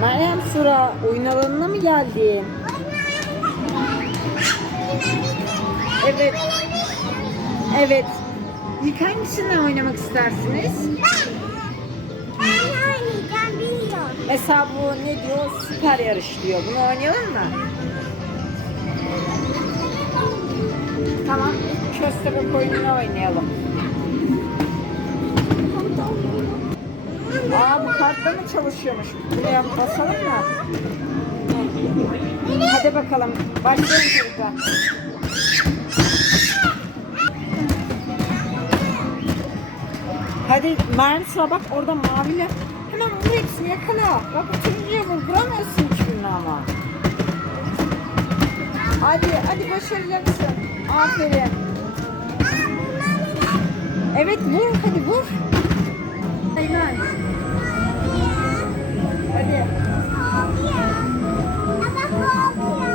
Meryem Sura oyun alanına mı geldin? Evet. Evet. İlk hangisinden oynamak istersiniz? Ben oynayacağım biliyorum. Mesela bu ne diyor? Süper yarış diyor. Bunu oynayalım mı? Tamam. Köstebek oyununu oynayalım. Aa bu kartla mı çalışıyormuş? Buraya basalım mı? Hadi bakalım. Başlayalım çocuklar. Hadi sıra bak orada maviyle. Hemen vur hepsini yakala. Bak turuncuya vur. Vuramıyorsun hiçbirini ama. Hadi hadi başaracaksın. Aferin. Evet vur hadi vur. Aynen. Hadi.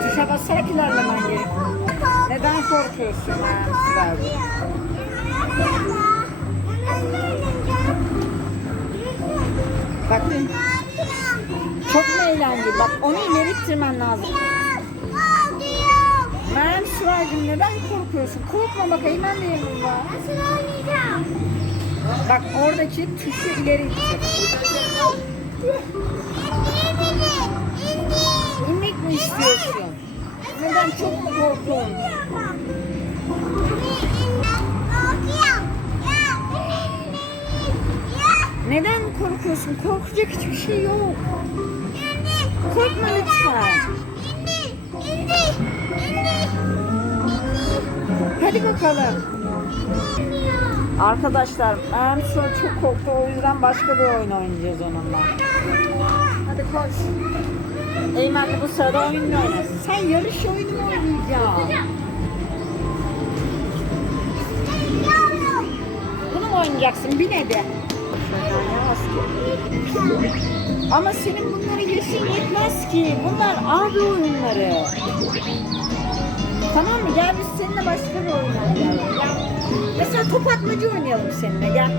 Tuşa basarak ilerlemen gerek. Neden korkuyorsun sıra? Bak çok mu eğlenceli? Bak onu ileri ittirmen lazım. Meryem Sıra'cığım neden korkuyorsun? Korkma bak Eymen de yanımda. Bak oradaki tuşu ileri ittir. İnmek mi istiyorsun? Neden çok mu korktun? Neden korkuyorsun? Korkacak hiçbir şey yok. Korkma lütfen. Hadi bakalım. Arkadaşlar şu an çok korktu o yüzden başka bir oyun oynayacağız onunla. Hadi koş. Eymen de bu sırada oyun oynasın. Sen yarış oyunu mu oynayacaksın? Bunu mu oynayacaksın? Bin hadi. Ama senin bunları yaşın yetmez ki. Bunlar abi oyunları. Tamam mı? Gel biz seninle başka bir oyun oynayalım. Mesela top atmacı oynayalım seninle. Gel.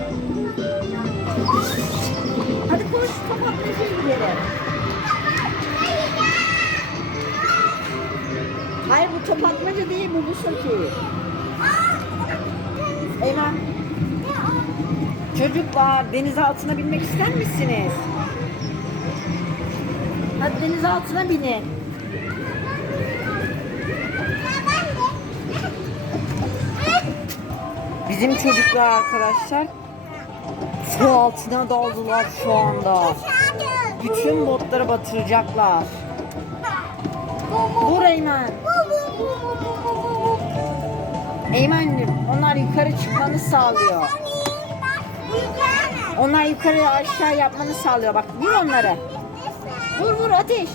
Bu atmaca değil bu bu soki. Eymen. Çocuklar deniz altına binmek ister misiniz? Hadi deniz altına binin. Bizim çocuklar arkadaşlar su altına daldılar şu anda. Bütün botları batıracaklar. Vur Eymen. Eymen'cim onlar yukarı çıkmanı sağlıyor. Onlar yukarı aşağı yapmanı sağlıyor. Bak vur onları. Vur vur ateş.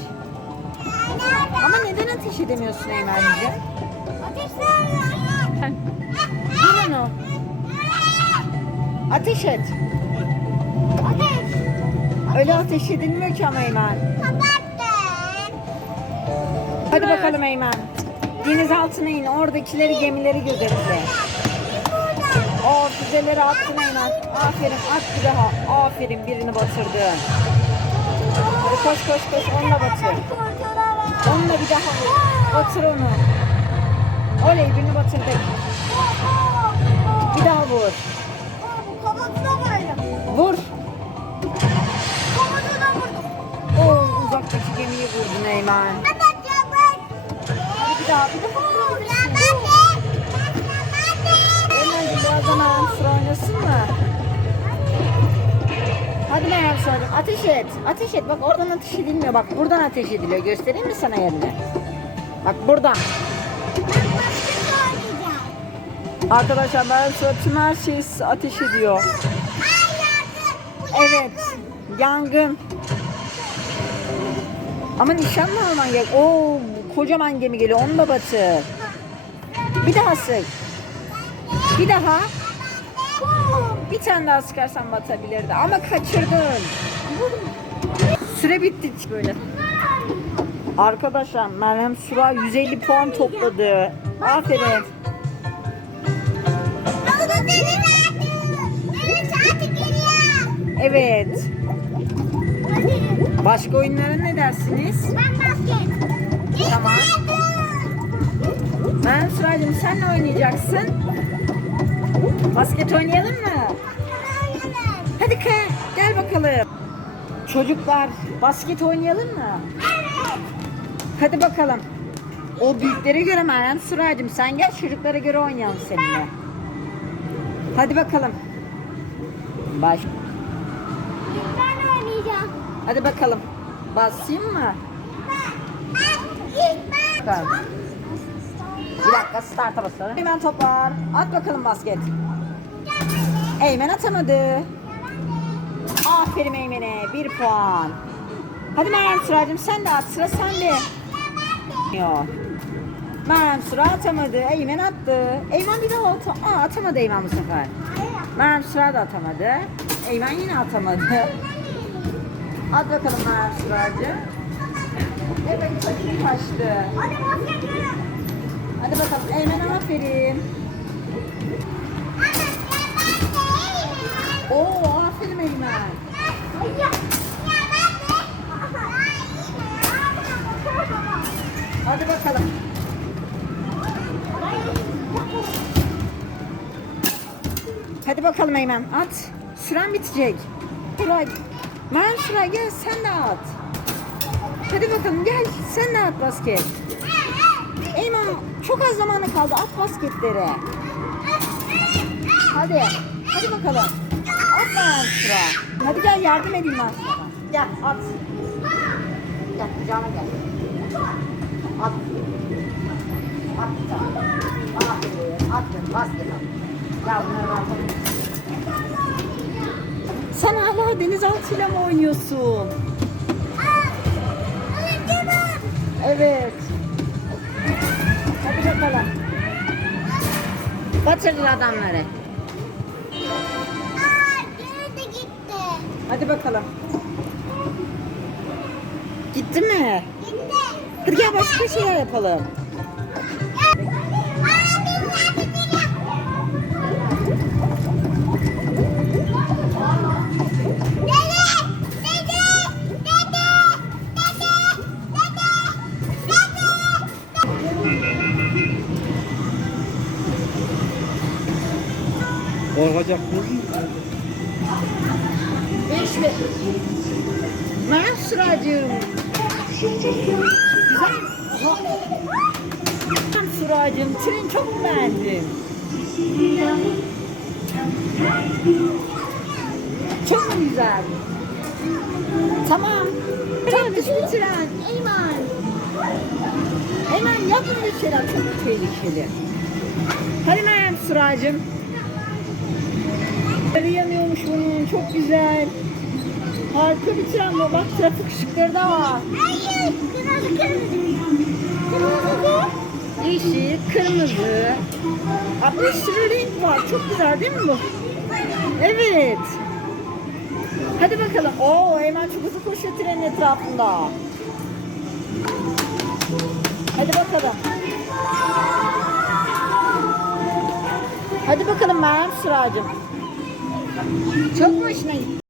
Ama neden ateş edemiyorsun Eymen'ciğim? Vur onu. Ateş et. Öyle ateş edilmiyor ki ama Eymen. Hadi bakalım Eymen. Deniz altına in. Oradakileri gemileri gözetle. O füzeleri attın Eymen. Aferin at bir daha. Aferin birini batırdın. Hadi koş koş koş onunla batır. Onunla bir daha. Batır onu. Oley birini batırdık. Bir daha vur. Vur. Oo uzaktaki gemiyi vurdun Eymen. Hadi bir bir daha vurabilirsin. Eymen'cim birazdan Meryem sıra oynasın? Hadi Meryem ateş et. Ateş et. Bak oradan ateş edilmiyor. Bak buradan ateş ediliyor. Göstereyim mi sana yerini? Bak buradan. Arkadaşlar Meryem Sıra tüm her şeyi ateş ediyor. Evet. Yangın. Ama nişanlı alman gerek. Oo, kocaman gemi geliyor. Onu da batır. Bir daha sık. Bir daha. Bir tane daha sıkarsan batabilirdi. Ama kaçırdın. Süre bitti böyle. Arkadaşlar Meryem Sura 150 puan topladı. Aferin. Evet. Başka oyunlara ne dersiniz? Ben basket. Tamam. Ben Sıracığım sen ne oynayacaksın? Basket oynayalım mı? Hadi Kaya gel bakalım. Çocuklar basket oynayalım mı? Hadi bakalım. O büyüklere göre Meryem Sıracığım sen gel çocuklara göre oynayalım seninle. Hadi bakalım. Baş. Ben oynayacağım. Hadi bakalım. Basayım mı? İlk ben. Bakalım. Bir dakika start'a basalım. Hemen toplar. At bakalım basket. Eymen atamadı. Aferin Eymen'e. Bir puan. Hadi Meryem Sıra'cığım sen de at. Sıra sende. Yok. Meryem Sıra atamadı. Eymen attı. Eymen bir daha at Aa, atamadı Eymen bu sefer. Meryem Sıra da atamadı. Eymen yine atamadı. At bakalım Meryem Sıra'cığım. Evet takım kaçtı. Hadi yürü. Hadi bakalım Eymen aferin. Oo aferin Eymen. Hadi bakalım. Hadi bakalım Eymen at. Süren bitecek. Şuray. Ben Şuray gel sen de at. Hadi bakalım gel sen de at basket. Eymen çok az zamanı kaldı at basketlere. Hadi. Hadi bakalım. At ben Şura. Hadi gel yardım edeyim sana. Gel at. Gel kucağıma gel. At. At tane. Aferin. Attın basket at. Gel bunları atalım. Sen hala denizaltıyla mı oynuyorsun? Evet. Hadi bakalım. Batırdılar adamları. Hadi bakalım. Gitti mi? Hadi gel başka şeyler yapalım. Korkacak mı? Beş ve... Merhaba Sıracığım. Güzel. Ben Sıracığım, tren çok beğendim. Çok güzel? Tamam. Tatlış bir tren. Eymen. Eymen yapma bir şeyler çok tehlikeli. Hadi Meryem Sıracığım. Çok güzel. Harika bir bu. Bak trafik ışıkları da var. Yeşil, kırmızı. Aa, bir sürü renk var. Çok güzel değil mi bu? Evet. Hadi bakalım. Oo, Eymen çok hızlı koşuyor trenin etrafında. Hadi bakalım. Hadi bakalım Meryem Sıracığım. Çok mu hoşuna gitti?